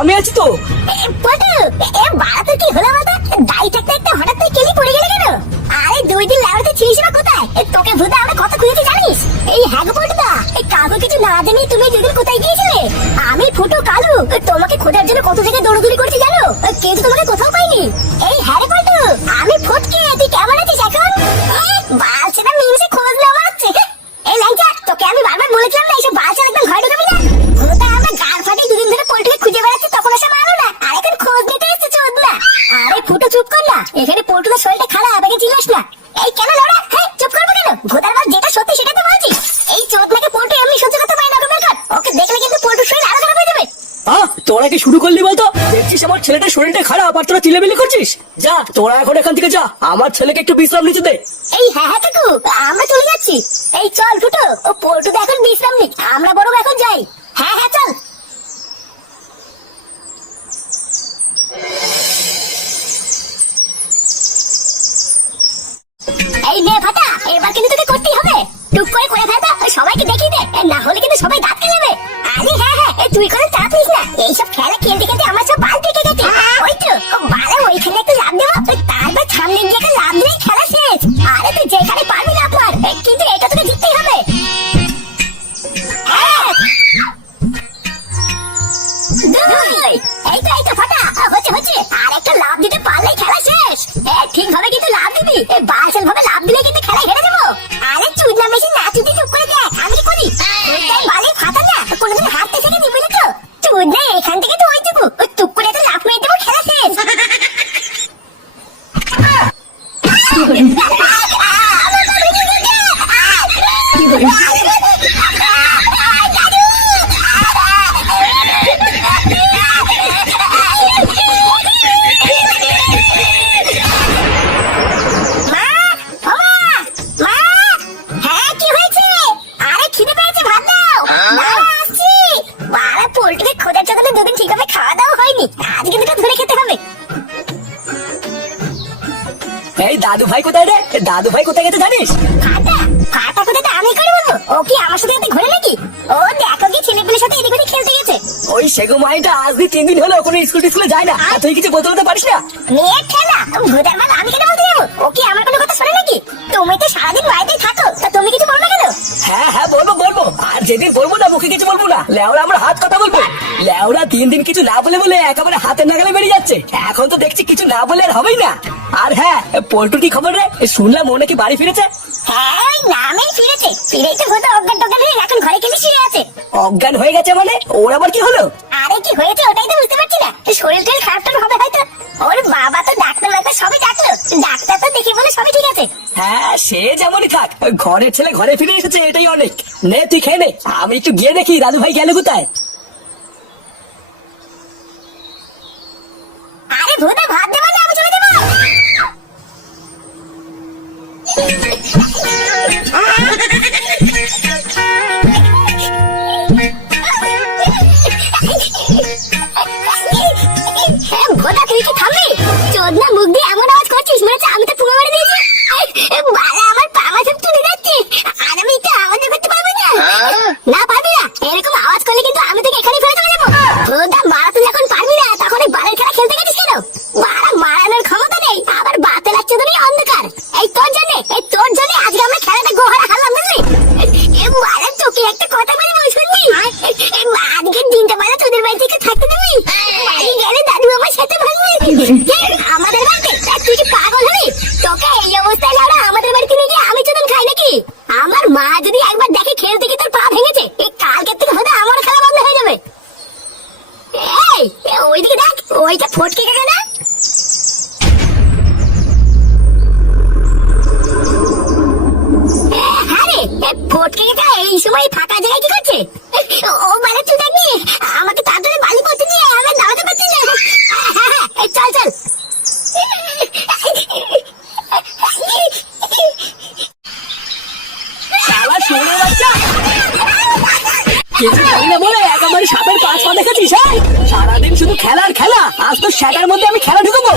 আমি আছি তো। পটু, এ বাড়াতে কি হলো বলতো? দাই থাকতে একটা হঠাৎ করে কেলি পড়ে গেল কেন? আরে 2 দিন লাউড়তে ছিলিস না কোথায়? তোকে ভূতে আমরা কত খুঁজেছি জানিস? এই হ্যাঁ গো পটুদা, এই কাগজ কিছু না জানি তুমি 2 দিন কোথায় গিয়েছিলে? আমি ফুটো কালু তোমাকে খোঁজার জন্য কত জায়গায় দৌড়দৌড়ি করছি জানো, কিন্তু তোমাকে কোথাও পাইনি। এই হ্যাঁ রে পটু, আমি ফটকে, তুই কেমন আছিস এখন? বালছে না মিনসে খোঁজ নেওয়া হচ্ছে। এই ল্যাংচা, তোকে আমি বারবার বলেছিলাম না এইসব বালছে একদম ঘরে ঢুকাবি না। ভূতা আমরা গাড় ফাটিয়ে 2 দিন ধরে পল্টুকে খুঁজে বেড়াচ্ছি, তখন এসে মারো না, আর এখন খোঁজ নিতে এসছে চোদ না। আরে ফুটো চুপ কর না, এখানে পল্টুদের শরীরটা খারাপ, আগে চিল্লাস না। এই কেন লড়া? হ্যাঁ চুপ করবো কেন? ভূতার বাল যেটা সত্যি সেটা তো বলছি। এই চোদ নাকি পল্টু এমনি সহ্য করতে পারে না, ওকে বের কর। ওকে দেখলে কিন্তু পল্টুর শরীর আরো খারাপ হয়ে যাবে। তোরা কি শুরু করলি বলতো? দেখছিস আমার ছেলেটার শরীরটা খারাপ আর তোরা চিল্লামিল্লি করছিস। যা তোরা এখন এখান থেকে যা, আমার ছেলেকে একটু বিশ্রাম নিতে দে। এই হ্যাঁ হ্যাঁ কাকু, আমরা চলে যাচ্ছি। এই চল ফুটো, ও পল্টুদা এখন বিশ্রাম নিক, আমরা বরং এখন যাই। হ্যাঁ হ্যাঁ চল। এই নে ফাটা, এবার কিন্তু তোকে করতেই হবে। টুক করে ফেলতো, সবাইকে দেখিয়ে দে, না হলে কিন্তু সবাই দাঁত কেটে যাবে। আরে হ্যাঁ হ্যাঁ, তুই কোনো চাপ নিস না, এইসব খেলা খেলতে খেলতে আমার সব বাল পেকে গেছে। ওই তো বালে ওইখানে একটু লাভ দেবো, তারপর সামনে গিয়ে একটা লাভ দিলেই খেলা শেষ। আরে তুই যেখানে পারবি লাভ মার, কিন্তু এটা তোকে জিততেই হবে। এই তো ফাটা, হচ্ছে আর একটা লাভ দিতে পারলেই খেলা শেষ। ঠিক ভাবে কিন্তু লাভ দিবি, বালসেল ভাবে লাভ দিলে কিন্তু খেলা হেরে যাবো। আরে চুদনা মেশিন না চুদি চুপ করে দেখ, আমি কি করি? বালে ফাটা না, কোনোদিন হারতে শেখেনি বুঝলি তো? চুদনা এখান থেকে তো ওইটুকু টুক করে একটা লাভ মেরে দেবো, খেলা শেষ। এই দাদু ভাই কোথায় রে? দাদু ভাই কোথায় গেছে জানিস? ফাটা কোথায় আমি করে বলবো? ও কি আমার সাথে ঘুরে নাকি? ও দেখো কি ছেলেগুলোর সাথে এদিক ওদিক খেলতে গেছে। ওই সেগো মাইটা আজ 3 দিন হলো কোনো স্কুলে যায় না, তুই কিছু বলতে পারিস না? মেয়ে খেলা ভূতের মাল, আমি কেন বলতে যাবো? ও কি আমার কোনো কথা শোনে নাকি? তুমি তো সারাদিন বাড়িতেই থাকো, তা তুমি কিছু বলবে কেন? হ্যাঁ বলবো, আর যেদিন বলবো না মুখে কিছু বলবো না, লেওরা আমরা হাত কথা বলবো। লেওরা 3 দিন কিছু না বলে একেবারে হাতের নাগালে বেরিয়ে যাচ্ছে। এখন তো দেখছি কিছু না বলে আর হবেই না। আর হ্যাঁ, পল্টু কি খবর রে? শুনলাম ও নাকি বাড়ি ফিরেছে। হ্যাঁ ওই নামেই ফিরেছে, ফিরেই তো ভূত অজ্ঞান টজ্ঞান হয়ে এখন ঘরে গেলে শুয়ে আছে। অজ্ঞান হয়ে গেছে মানে? ওর আবার কি হলো? আরে কি হয়েছে ওটাই তো বুঝতে পারছি না, শরীর টরীর খারাপ টারাপ হবে হয়তো। ওর বাবা তো ডাক্তার সবই ডাকলো, ডাক্তার তো দেখে বলে সবই ঠিক আছে। হ্যাঁ সে যেমনই থাক, ঘরের ছেলে ঘরে ফিরে এসেছে এটাই অনেক। নে তুই খেয়ে নে, আমি একটু গিয়ে দেখি দাদু ভাই গেল কোথায়। আরে ভূতে ভাত দেবো না, আমি চলে যাবো। ভোটা তুই কি থামবি? চোদনা মুখ দিয়ে এমন আওয়াজ করছিস মনে হচ্ছে আমি তো পুরো মেরে দিয়েছি। বালা আমার পা মাথা তুলে যাচ্ছে, আর আমি একটু আওয়াজ করতে পারবো না। না পারবি না, এরকম আওয়াজ করলে কিন্তু আমি তোকে এখানে ফেলে চলে যাবো। ভোটা মারা তুই এখন পারবি না, তখন এই বালের খেলা খেলতে গেছিস কেন? মারা মারানোর ক্ষমতা নেই, আবার বাতে লাগছে তো অন্ধকার। এই তোর জন্য আজকে আমরা খেলাটা গোহারা হারলাম বুঝলি? মারা তোকে একটা কথা বলে শুনবি? আজকের দিনটা মারা তোদের বাড়ি থেকে থাকতে দেবি? বাড়ি গেলে দাদু আমার সাথে ভাঙবি আমাদের বাড়িতে। তুই কি পাগল হলি? তোকে এই অবস্থায় লাউড়া আমাদের বাড়িতে নিয়ে গিয়ে আমি চোদন খাই নাকি? আমার মা যদি একবার দেখে খেলতে গিয়ে তোর পা ভেঙেছে, এই কালকের থেকে হয়তো আমার খেলা বন্ধ হয়ে যাবে। এই ওইদিকে দেখ, ওইটা ফটকে গেছে না? হ্যাঁ রে, ফটকে গেছে এই সময় ফাঁকা জায়গায় কি করছে? ও মানে তুই দেখবি আমাকে তাড়াতাড়ি বালি পড়তে দিয়ে আমি দাঁড়াতে পারছি না। হ্যাঁ চল শালা শুনে বাচ্চা, কিছু জানি না বলে একেবারে সাপের পাঁচ পা দেখেছিস? সারাদিন শুধু খেলা আর খেলা, আজ তো সেটার মধ্যে আমি খেলা ঢুকাবো।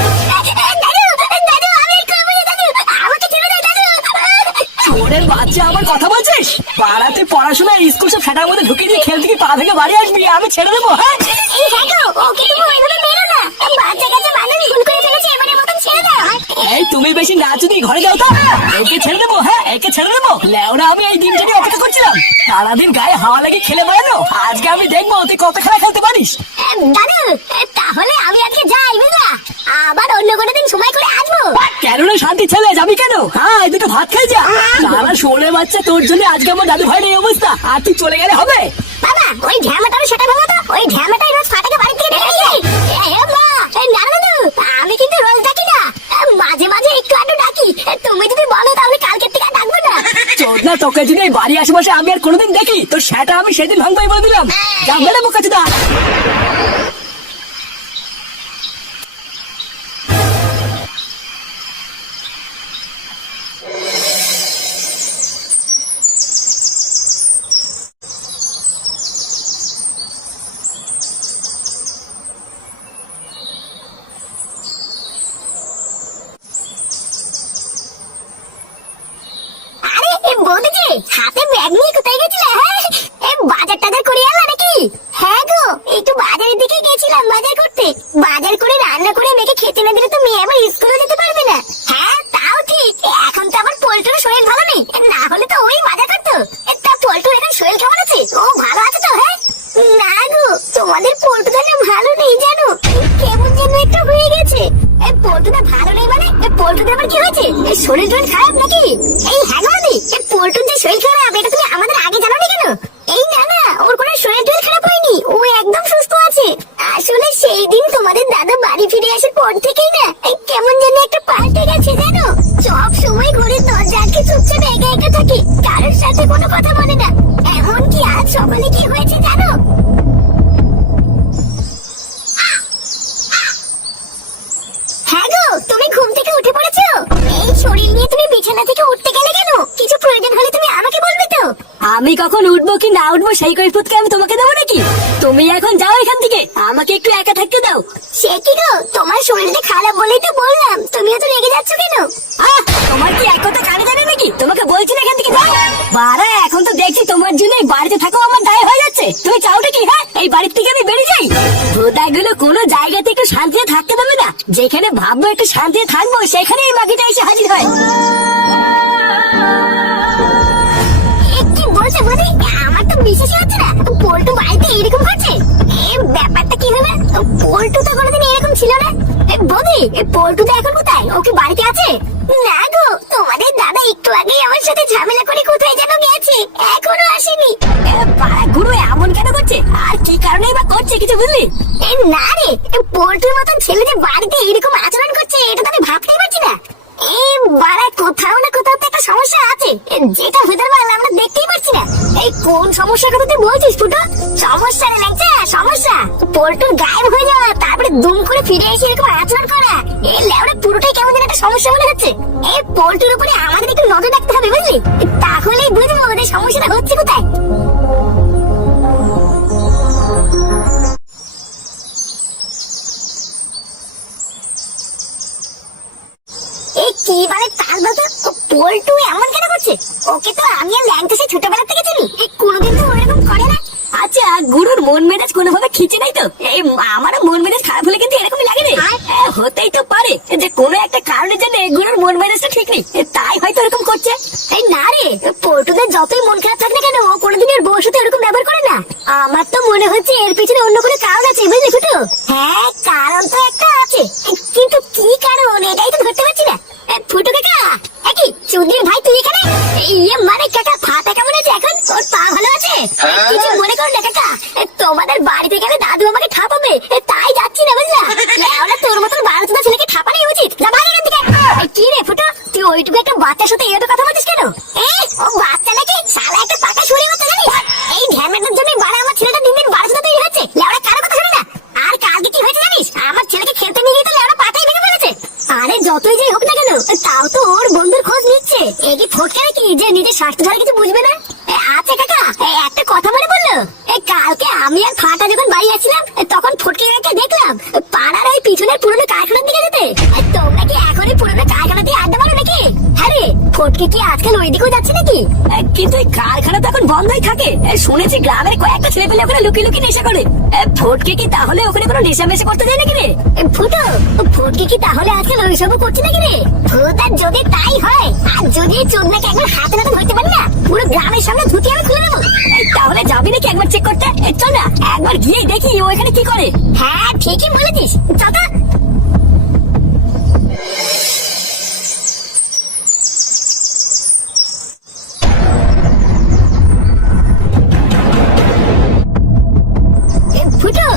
চোরের বাচ্চা আমার কথা বলছিস? পাড়াতে পড়াশোনা স্কুল সব সেটার মধ্যে ঢুকিয়ে দিয়ে খেলতে গিয়ে পা ভেঙে বাড়ি আসবি, আমি ছেড়ে দেবো? হ্যাঁ ওকে তুমি ওইভাবে মেরো না, বাচ্চা কাচ্চা মানুষ ভুল করে ফেলেছে, এবারের মতন ছেড়ে দাও। এই তুমি বেশি না যদি ঘরে যাও তো একে ছেড়ে দেবো। হ্যাঁ একে ছেড়ে দেবো। লেওরা আমি এই দিনটাকে অপেক্ষা করছিলাম, সারাদিন গায়ে হাওয়া লাগে খেলে বেড়ানো। আজকে আমি দেখবো তুই কত খেলা খেলতে পারিস। দাদু তাহলে আমি আজকে যাই বুঝলা, আবার অন্য কোনো দিন সময় করে আসবো। কেন রে শান্তি ছেলে, যাবি কেন? হ্যাঁ এই দুটো ভাত খাই যা। সারা শোনে বাচ্চা, তোর জন্য আজকে আমার দাদু ভাইয়ের এই অবস্থা, আর তুই চলে গেলে হবে? বাবা ওই ঢ্যামাটারও সেটা ভালো তো, ওই ঢ্যামাটাই রোজ ফাটাকে বাড়ি থেকে ডেকে নিয়ে না দাদু, আমি কিন্তু রোজ ডাকি না, মাঝে মাঝে একটু আধটু ডাকি। তুমি যদি বলো তাহলে কালকের থেকে আর ডাকবো না। চোদনা, তোকে যদি এই বাড়ি আশেপাশে আমি আর কোনোদিন দেখি তোর সেটা আমি সেদিন ভাঙবাই বলে দিলাম। যাবে না বোকা চোদা। আরে এই বৌদিজি, হাতে ব্যাগ নিয়ে কোথায় গেছিলে? হ্যাঁ এই বাজার টাজার করে এলা নাকি? হ্যাঁ গো, একটু বাজারের দিকে গেছিলাম বাজার করতে। বাজার করে রান্না করে মেয়েকে খেতে না দিলে তো মেয়ে আবার স্কুলে যেতে পারবে না। হ্যাঁ তাও ঠিক, এখন তো আমার পোল্টুর শরীর ভালো নেই, না হলে তো ওই বাজার করতো। তা পোল্টুর এখন শরীর কেমন আছে? ও ভালো আছে তো? হ্যাঁ না গো, তোমাদের পোল্টুটা না ভালো নেই জানো, কেমন যেন একটু হয়ে গেছে। পোল্টুটা ভালো নেই মানে পোল্টুদের আবার কি হয়েছে? শরীর টরীর খারাপ নাকি? এই হ্যাঁ গো, পোল্টুর যে শরীর খারাপ এটা তুমি আমাদের আগে জানানি কেন? এই না না, ওর কোনো শরীর টরীর খারাপ হয়নি, ও একদম সুস্থ আছে। আসলে সেই দিন তোমাদের দাদা বাড়ি ফিরে আসার পর থেকেই না কেমন যেন একটা পাল্টে গেছে জানো। সব সময় ঘরে দরজা আটকে চুপচাপ একা একা থাকে, কারোর সাথে কোনো কথা বলে না। এমনকি আজ সকালে কি হয়েছে জানো? হ্যাঁ গো, তুমি ঘুম থেকে উঠে পড়েছো? এই শরীর নিয়ে তুমি বিছানা থেকে উঠতে গেলে কেন? কিছু প্রয়োজন হলে তুমি আমাকে বলবে তো। আমি কখন উঠবো কি না উঠবো সেই কৈফিয়তকে আমি তোমাকে দেবো নাকি? তুমি এখন যাও এখান থেকে, আমাকে একটু একা থাকতে দাও। সে কি গো, তোমার শরীরটা খারাপ বলেই তো বললাম, তুমিও তো রেগে যাচ্ছ কেন? তোমার কি এক কথা কানে জানে নাকি? তোমাকে বলছি না এখান থেকে যাও। বাড়া, এখন তো দেখছি তোমার জন্য এই বাড়িতে থাকো আমার দায় হয়ে যাচ্ছে। তুমি চাওটা কি? হ্যাঁ এই বাড়ির থেকে আমি বেরিয়ে যাই? ভোদাগুলো কোনো জায়গাতে একটু শান্তিতে থাকতে পারবে না? যেখানে ভাববো একটু শান্তিতে থাকবো সেখানে এই মাগিটা এসে হাজির হয়। কি বলছে বলি, আমার তো বিশ্বাসই হচ্ছে না পোল্টু বাড়িতে এরকম করছে। ব্যাপারটা কি হবে? পোল্টু তো কোনোদিন এরকম ছিল না। বৌদি, পোল্টু তো এখন কোথায়? ও কি বাড়িতে আছে? না গো, তোমাদের দাদা একটু আগে আমার সাথে ঝামেলা করে কোথায় যেন গেছে, এখনো আসেনি। গুরু এমন কেন করছে? আর কি কারণে বা করছে কিছু বুঝলি? না রে, পোল্টুর মতন ছেলে যে বাড়িতে এরকম আচরণ করছে এটা তো আমি ভাবতেই পারছি না। এই বাড়া কোথাও না কোথাও তো একটা সমস্যা আছে, যেটা ভেতর মাল আমরা দেখতেই পাচ্ছি না। এই কোন সমস্যার কথা তুই বলছিস ফুটো? সমস্যা রে ল্যাংচা, সমস্যা পোল্টুর গায়েব হয়ে যাওয়া, তারপরে দুম করে ফিরে এসে এরকম আচরণ করা, এই লেওড়া পুরোটাই কেমন যেন একটা সমস্যা মনে হচ্ছে। এই পোল্টুর উপরে আমাদের একটু নজর রাখতে হবে বুঝলি, তাহলেই বুঝবো ওদের সমস্যাটা হচ্ছে কোথায়। এই কি মানে তার বলতো পোল্টু এমন কেন করছে? ওকে তো আমি আর ল্যাংটা সে ছোটবেলা থেকে চিনি, কোনোদিন তো ওরকম করে না। আচ্ছা, গুরুর মন মেজাজ কোনোভাবে খিচে নাই তো? এই আমারও মন মেজাজ খারাপ হলে কিন্তু এরকমই লাগে রে। হতেই তো পারে যে কোনো একটা কারণের জন্য গুরুর মন মেজাজটা ঠিক নেই, তাই হয়তো এরকম করছে। এই না রে, পোল্টুদের যতই মন খারাপ থাক না কেন ও কোনোদিন এর বউর সাথে এরকম ব্যবহার করে না। আমার তো মনে হচ্ছে এর পিছনে অন্য কোনো কারণ আছে বুঝলি ফুটু? হ্যাঁ কারণ তো একটা আছে, কিন্তু কি কারণ এটাই তো ধরতে পারছি না। ফুটু কাকা, একই চুদির ভাই তুই এখানে? ইয়ে মানে কাকা ফাটা কেমন আছে এখন? ওর পা ভালো আছে? কিছু মনে করো না কাকা, তোমাদের বাড়িতে গেলে দাদু আমাকে ঠাপাবে, তাই যাচ্ছি না বুঝলা। লেওরা তোর মতন 12 ছেলেকে ঠাপানোই উচিত। যা বাইরে এখান থেকে। কি রে ফুটু, তুই ওইটুকু একটা বাচ্চার সাথে এত কথা বলছিস কেন? ও বাচ্চা নাকি? শালা একটা পাকা শুরু করতে জানিস? এই ধ্যানের জন্য বাড়া আমার ছেলেটা দিন দিন 12 তৈরি হচ্ছে। লেওরা কারো কথা শুনে না। আর কালকে কি হয়েছে জানিস? আমার ছেলেকে খেলতে নিয়ে গিয়ে তো লেওরা পাটাই ভেঙে ফেলেছে। আরে যতই যে হোক না কেন, তাও তো ওর বন্ধুর খোঁজ নিচ্ছে। এ কি ফটকে নাকি যে নিজের স্বাস্থ্য ছাড়া কিছু বুঝবে না? আচ্ছা কাকা, একটা কথা মনে পড়লো, কালকে আমি আর ফাটা যখন বাড়ি আসছিলাম তখন ফটকে কাকে দেখলাম পাড়ার ওই পিছনের পুরোনো কারখানার দিকে যেতে। তোমরা কি এখন ওই পুরোনো কারখানা দিয়ে আড্ডা মারো নাকি? হ্যাঁ রে, ফটকে ফটকে কি আজকাল ওইদিকেও যাচ্ছে নাকি? কিন্তু এই কারখানা তো এখন বন্ধই থাকে। শুনেছি গ্রামের কয়েকটা ছেলে পেলে ওখানে লুকিয়ে লুকিয়ে নেশা করে। ফটকে কি তাহলে ওখানে কোনো নেশা মেশা করতে যায় নাকি রে? ফুটো, ফটকে কি তাহলে আজকাল ওইসবও করছে নাকি রে? ভোদার যদি তাই হয়, আর যদি চোদনাকে একবার হাতে নাতে ধরতে পারি না, পুরো গ্রামের সামনে ধুতি আমি খুলে দেবো। তাহলে যাবি নাকি একবার চেক করতে? চল না একবার গিয়ে দেখি ও এখানে কি করে। হ্যাঁ ঠিকই বলেছিস, চল। ফুটো,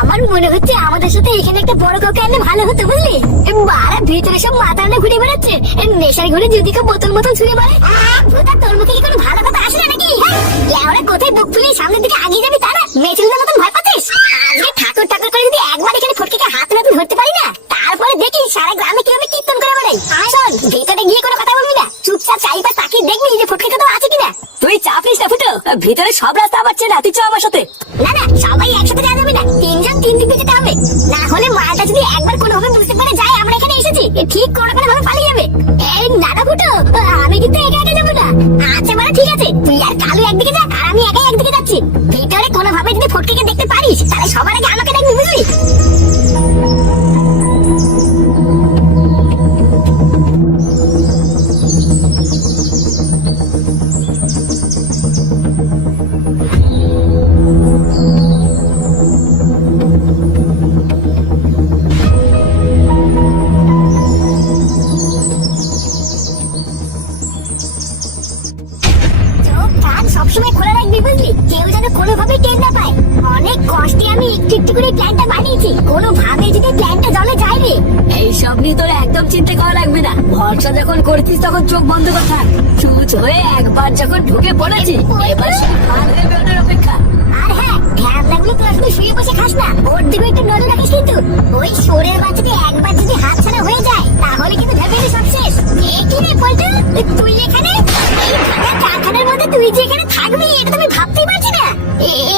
আমার মনে হচ্ছে আমাদের সাথে এখানে একটা বড় কাউকে আনলে ভালো হতো, বুঝলি? বারা ভিতরে সব মাথা না ঘুরে বেড়াচ্ছে, নেশার ঘরে যদি কেউ বোতল মতন ছুঁড়ে মারে। ভোতা, তোর মুখে কি কোনো ভালো কথা আসে না নাকি? ওরা কোথায় বুক ফুলে সামনের দিকে আগিয়ে যাবি তারা মেচুলদের মতন ভয় পাচ্ছিস? আজকে ঠাকুর ঠাকুর করে যদি একবার এখানে ফটকে হাতে নাতে ধরতে পারি না, তারপরে দেখি সারা গ্রামে কিভাবে কীর্তন করে বেড়াই। শোন, ভেতরে গিয়ে কোনো কথা বলবি না, চুপচাপ চারিপাশ তাকিয়ে দেখবি যে ফটকে কোথাও আছে কিনা। তুই চাপ নিস না ফুটো, ভিতরে সব রাস্তা আমার চেনা, তুই চ আমার সাথে। না না, সবাই একসাথে যাওয়া যাবে না, তিনজন তিন দিকে যেতে হবে। না হলে মাটা যদি একবার কোনোভাবে বুঝতে পারে যায় আমরা এখানে এসেছি, ঠিক কোনো ভাবে পালিয়ে যাবে। এই না না ফুটো, আমি কিন্তু একা একা যাবো না। আচ্ছা মানে ঠিক আছে, তুই আর কালু একদিকে যা, আর আমি একাই একদিকে যাচ্ছি। ভিতরে কোনোভাবে যদি ফটকে দেখতে পারিস, তাহলে সবার আগে আমাকে দেখবি, বুঝলি? সবসময় খোলা রাখবি, বুঝলি? কেউ যেন কোনোভাবে টের না পায়। অনেক কষ্টে আমি একটু একটু করে প্ল্যানটা বানিয়েছি, কোনোভাবে যদি প্ল্যানটা জলে যায় রে। এইসব নিয়ে তোর একদম চিন্তা করা লাগবে না। ভরসা যখন করছিস তখন চোখ বন্ধ করে থাক। চুপ হয়ে একবার যখন ঢুকে পড়েছি, এবার শুধু ভালো বেরোনোর অপেক্ষা। আর হ্যাঁ, ধ্যান রাখবি, তুই শুধু শুয়ে বসে খাস না, ওর দিকে একটু নজর রাখিস কিন্তু। ওই শোরের বাচ্চাটি একবার যদি হাত ছাড়া হয়ে যায়, তাহলে কিন্তু ভেবে সব শেষ। কি রে পল্টু, তুই এখানে? এই ভাঙা কারখানার মধ্যে তুই যে এখানে থাকবি, এটা তো আমি ভাবতেই পারছি না।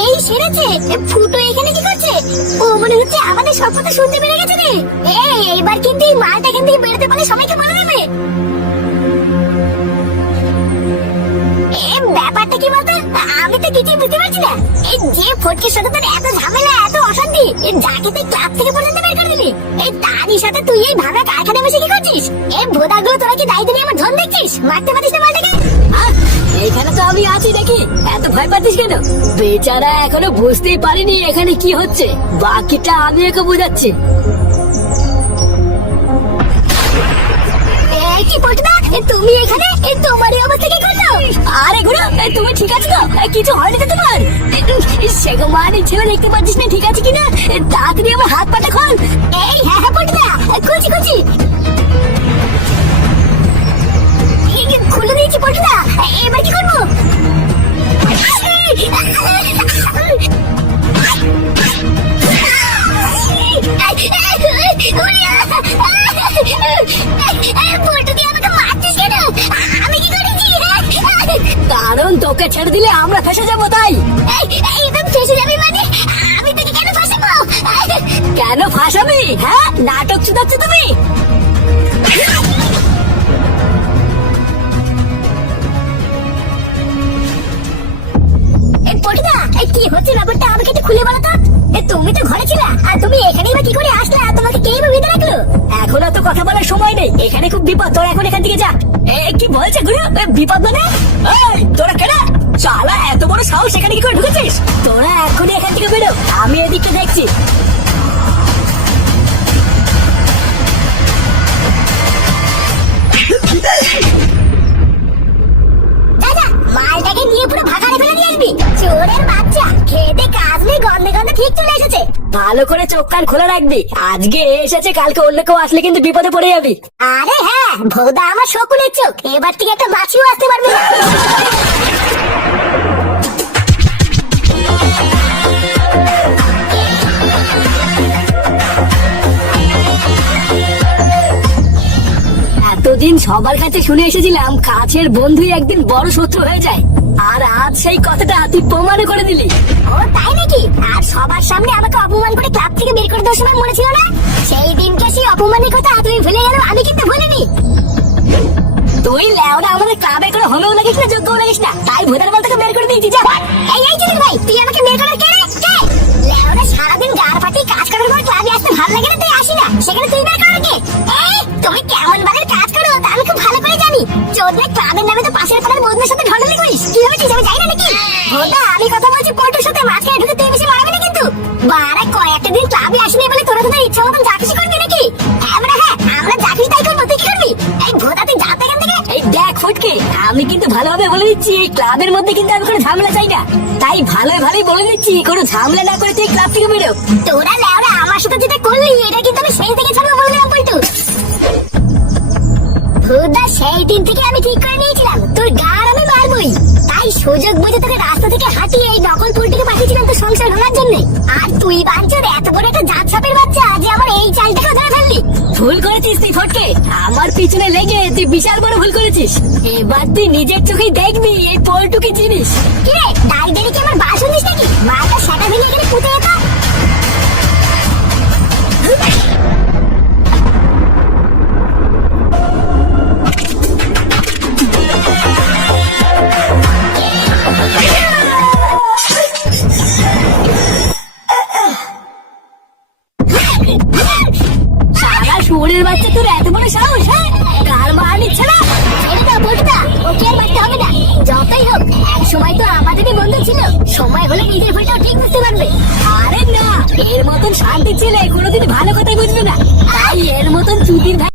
এই সেরেছে, ফুটো এখানে কি করছে? ও মনে হচ্ছে আমাদের সব কথা শুনতে পেরে গেছে রে। এইবার কিন্তু এই মালটা এখান থেকে বেরোতে পারলে সবাইকে বলে দেবে। ব্যাপারটা কি বলতো, আমি তো কিছুই বুঝতে পারছি না। এই যে ফটকের সাথে তোর এত ঝামেলা, এত অশান্তি, যাকে তুই ক্লাব থেকে পর্যন্ত বের করে দিলি, এই তারই সাথে তুই এই ভাঙা কারখানায় বসে কি করছিস? এই ভোদাগুলো তোরা কি দায়িত্ব নিয়ে আমার ধন দেখছিস? মারতে পারিস না মালটাকে? এখানে তো আমি আছি দেখি, এত ভয় পাচ্ছিস কেন? বেচারা এখনো বুঝতেই পারিনি এখানে কি হচ্ছে, বাকিটা আমি ওকে বোঝাচ্ছি। কি পল্টুদা, তুমি এখানে? তোমার এই অবস্থা কি করলো? আরে গুরু, তুমি ঠিক আছে তো? কিছু হয়নি তো তোমার? সেগো মানে ছেলে দেখতে পাচ্ছিস না ঠিক আছে কিনা? তাড়াতাড়ি আমার হাত পাটা খোল। এই হ্যাঁ হ্যাঁ পল্টুদা, খুঁজি খুঁজি খুলে দিয়েছি পল্টুদা, এবার কি করবো? কারণ তোকে ছেড়ে দিলে আমরা ফেসে যাবো, তাই। ফেসে যাবি মানে? আমি তোকে কেন ফাঁসাবো? কেন ফাঁসাবি? হ্যাঁ, নাটক চুদাচ্ছ তুমি। কি হচ্ছে ব্যাপারটা আমাকে একটু খুলে বলো তো। তুমি তো ঘরে ছিলা, আর তুমি এখানেই বা কি করে আসলে? তোমাকে কে বা ভিতরে রাখলো? এখন তো কথা বলার সময় নেই, এখানে খুব বিপদ, তোরা এখন এখান থেকে যা। কি বলছে গুরু, বিপদ মানে? এই তোরা কেনা চালা, এত বড় সাহস এখানে কি করে ঢুকেছিস? তোরা এখনই এখান থেকে বেরো, আমি এদিকটা দেখছি। মালটাকে নিয়ে পুরো ভাগাড়ে ফেলে দিয়ে আসবি। চোরের বাচ্চা, খেতে কাজ নেই, গন্ধে গন্ধে ঠিক চলে এসেছে। ভালো করে চোখ কান খোলা রাখবি, আজকে এসেছে, কালকে অন্য কেউ আসলে কিন্তু বিপদে পড়ে যাবি। আরে হ্যাঁ, ভোদা আমার শকুনের চোখ, এবার থেকে একটা মাছিও আসতে পারবে না। এতদিন সবার কাছে শুনে এসেছিলাম কাছের বন্ধুই একদিন বড় শত্রু হয়ে যায়, আর আজ সেই কথাটা তুই প্রমাণ করে দিলি। ও তাই নাকি? আর সবার সামনে আমাকে অপমান করে ক্লাব থেকে বের করে দেওয়ার সময় মনে ছিল না? সেই দিনকে সেই অপমানের কথা তুমি ভুলে গেল, আমি কিন্তু ভুলিনি। তুই লেওরা আমাদের ক্লাবে করে হলেও লাগিস না, যোগ্যও লাগিস না, তাই ভোটার বল থেকে বের করে দিয়েছি। যা এই চুদির ভাই, তুই আমাকে বের করার কে রে? লেওরা সারাদিন গার পাটি কাজ করার পর ক্লাবে আসতে ভালো লাগে না, তুই আসি না, সেখানে তুই বের করার কে? এই তুমি কেমন বারের কাজ করো তা আমি খুব ভালো করে জানি। চোদনা ক্লাবের নামে তো পাশের পাড়ার বন্ধুদের সাথে ঢন্ডালি করিস, কি হয়েছিস আমি জানি না নাকি? ভোটা আমি কথা বলছি পল্টুর সাথে, মাঝখানে ঢুকে তুই বেশি মারাবি না কিন্তু। বারা কয়েকটা দিন ক্লাবে আসিনি বলে তোরা তোদের ইচ্ছা মতন যা খুশি করবি নাকি? আমরা আমরা যা খুশি তাই করবো, তুই কি করবি? এই ভোটা তুই যাতে এখান থেকে। এই দেখ ফুটকে, আমি কিন্তু ভালোভাবে বলে দিচ্ছি এই ক্লাবের মধ্যে কিন্তু আমি কোনো ঝামেলা চাই না, তাই ভালোই বলে দিচ্ছি কোনো ঝামেলা না করে তুই ক্লাব থেকে বেরো। তোরা লেওরা আমার সাথে যেটা করলি এটা কিন্তু আমি সেই থেকে ছাড়বো বলে দিলাম পল্টু। ভোদা সেই দিন থেকে আমি ঠিক করে নিয়েছিলাম তোর গার আমি মারবই, তাই সুযোগ বুঝে তোকে রাস্তা থেকে হাঁটিয়ে এই নকল পুলটিকে পাঠিয়েছিলাম তোর সংসার ভাঙার জন্য। আর তুই বাঞ্চোর এত বড় একটা জাত সাপের বাচ্চা যে আমার এই চালটাকে ধরে ফেললি। ভুল করেছিস তুই ফটকে, আমার পিছনে লেগে তুই বিশাল বড় ভুল করেছিস। এবার তুই নিজের চোখেই দেখবি এই পল্টুকে চিনিস কি রে? তাই দেরি কি আমার বাস শুনিস নাকি? মাটা সেটা ভেঙে এখানে পুঁতে যেত। সারা শুয়োরের বাচ্চা তোর এত বড় সাহস, হ্যাঁ? কার মা নিচ্ছে না? ছেড়ে দাও বলটা, ওকে আর মারতে হবে না। যতই হোক এক সময় তো আমাদেরই বন্ধু ছিল, সময় হলে নিজের ভুলটাও ঠিক বুঝতে পারবে। আরে না, এর মতন শান্তি ছেলে কোনোদিন ভালো কথাই বুঝবে না, তাই এর মতন চুদির ভাই